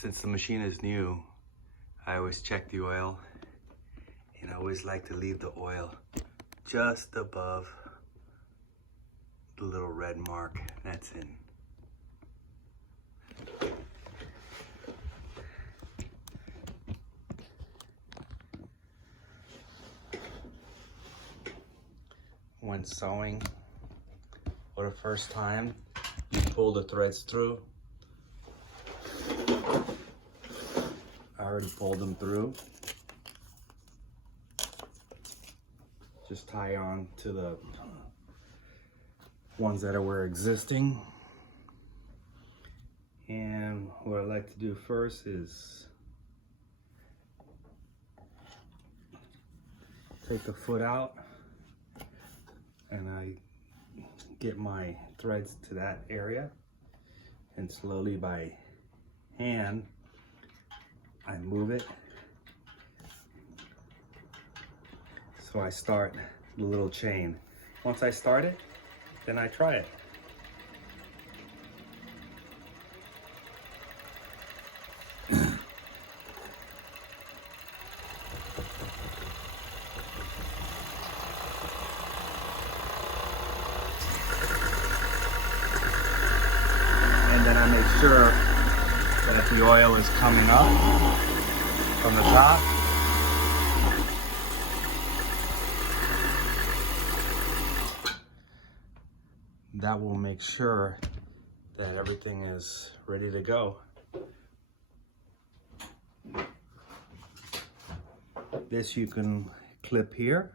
Since the machine is new, I always check the oil, and I always like to leave the oil just above the little red mark that's in. When sewing for the first time, you pull the threads through. I already pulled them through. Just tie on to the ones that were existing. And what I like to do first is take the foot out, and I get my threads to that area, and slowly by hand I move it. So I start the little chain. Once I start it, then I try it. And then I make sure that the oil is coming up from the top. That will make sure that everything is ready to go. This you can clip here.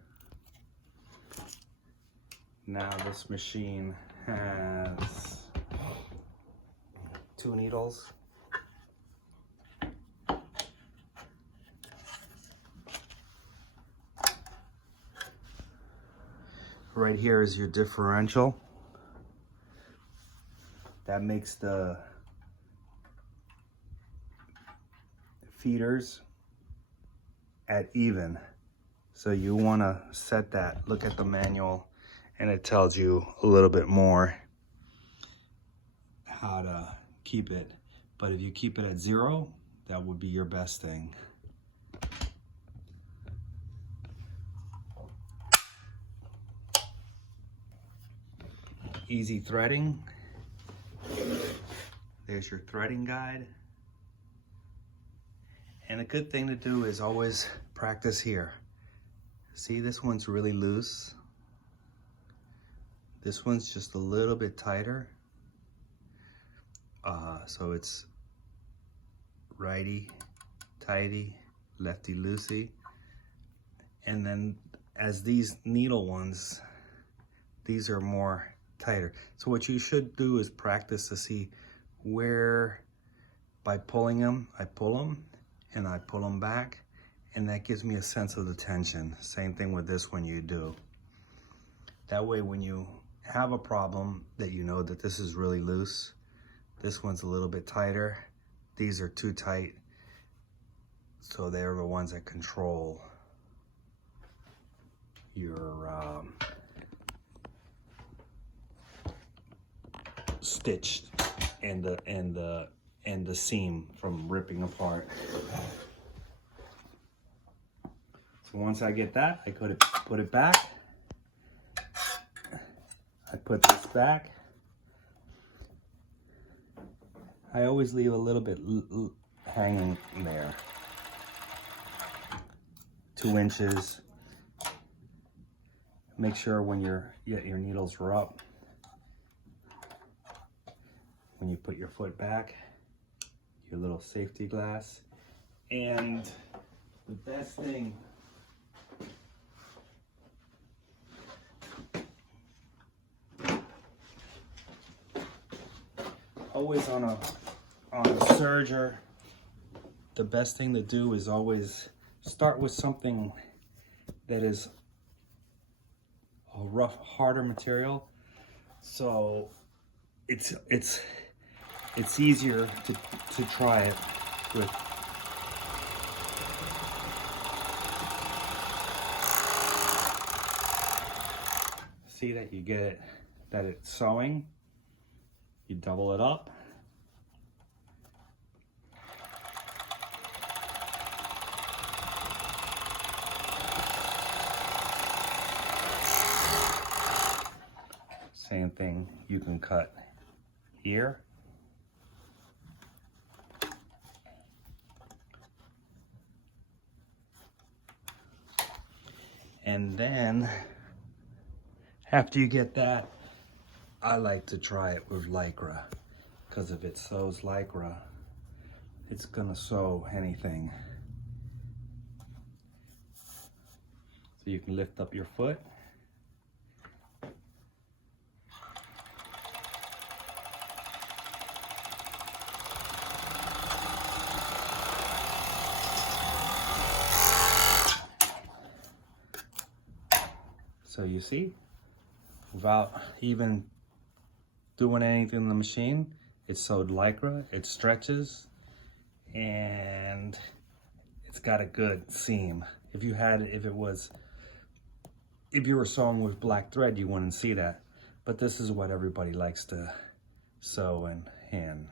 Now this machine has 2 needles. Right here is your differential. That makes the feeders at even. So you want to set that. Look at the manual, and it tells you a little bit more how to keep it. But if you keep it at 0, that would be your best thing. Easy threading. There's your threading guide. And a good thing to do is always practice here. See, this one's really loose. This one's just a little bit tighter. So it's righty tighty, lefty loosey. And then as these needle ones, these are more tighter. So what you should do is practice to see where, by pulling them, I pull them and I pull them back, and that gives me a sense of the tension. Same thing with this one you do. That way when you have a problem that you know that this is really loose, this one's a little bit tighter, these are too tight, so they're the ones that control your stitch and the seam from ripping apart. So once I get that, I put it back. I put this back. I always leave a little bit hanging there. 2 inches. Make sure when your needles are up, when you put your foot back, your little safety glass. And the best thing, always on a serger, the best thing to do is always start with something that is a rough, harder material. So it's easier to try it with. See that you get it, that it's sewing. You double it up. same thing. You can cut here. And then after you get that, I like to try it with Lycra, because if it sews Lycra, it's gonna sew anything. So you can lift up your foot. So you see, without even doing anything in the machine, it's sewed Lycra, it stretches, and it's got a good seam. If you were sewing with black thread, you wouldn't see that. But this is what everybody likes to sew in hand.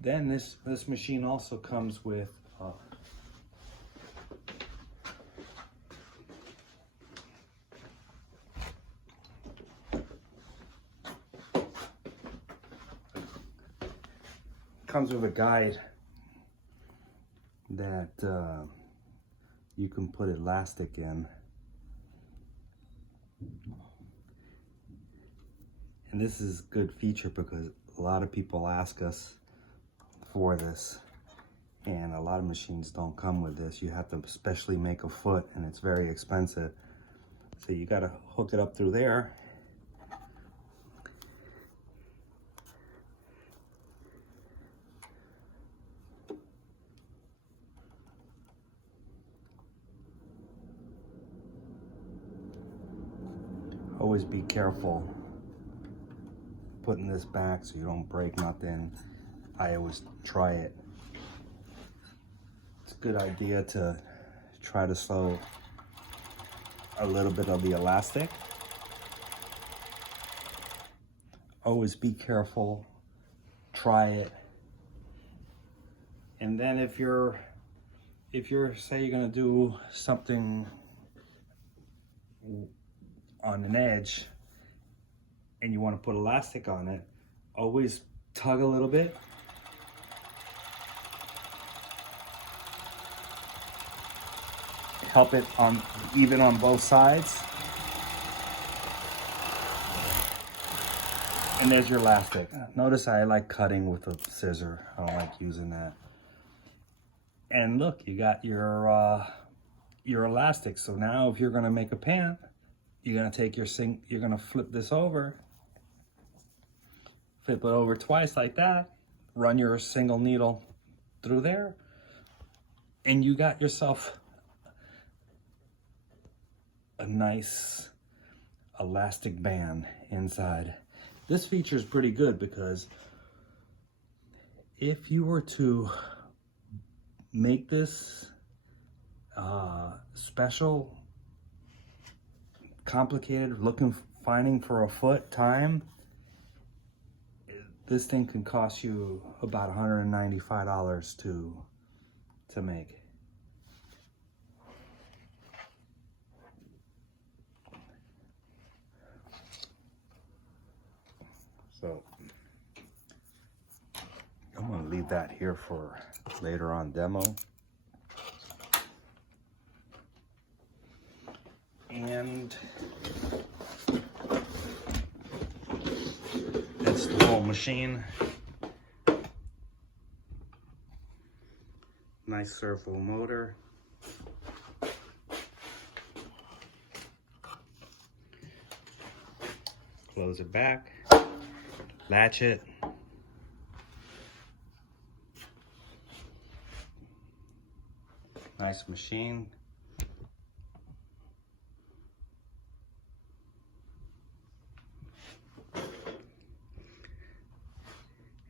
Then this machine also comes with a guide that you can put elastic in. And this is a good feature because a lot of people ask us for this, and a lot of machines don't come with this. You have to specially make a foot, and it's very expensive. So you got to hook it up through there. Always be careful putting this back so you don't break nothing. I always try it. It's a good idea to try to sew a little bit of the elastic. Always be careful, try it. And then if you're say you're gonna do something on an edge and you want to put elastic on it, always tug a little bit. Help it on even on both sides. And there's your elastic. Notice I like cutting with a scissor. I don't like using that. And look, you got your elastic. So now if you're gonna make a pant, you're gonna take your you're gonna flip this over, flip it over twice like that, run your single needle through there, and you got yourself a nice elastic band inside. This feature is pretty good because if you were to make this special, complicated, finding for a foot time, this thing can cost you about $195 to make. So I'm gonna leave that here for later on demo. And that's the whole machine. Nice servo motor. Close it back, latch it. Nice machine.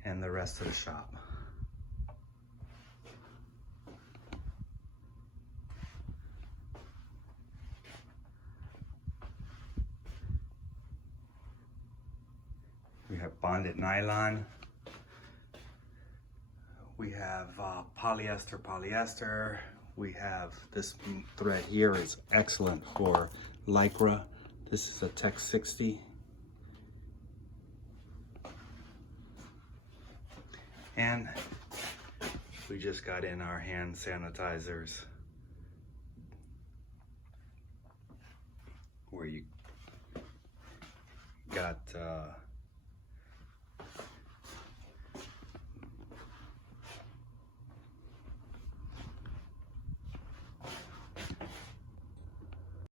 And the rest of the shop. We have bonded nylon. We have polyester. we have this thread here is excellent for Lycra. This is a Tech 60. And we just got in our hand sanitizers, where you got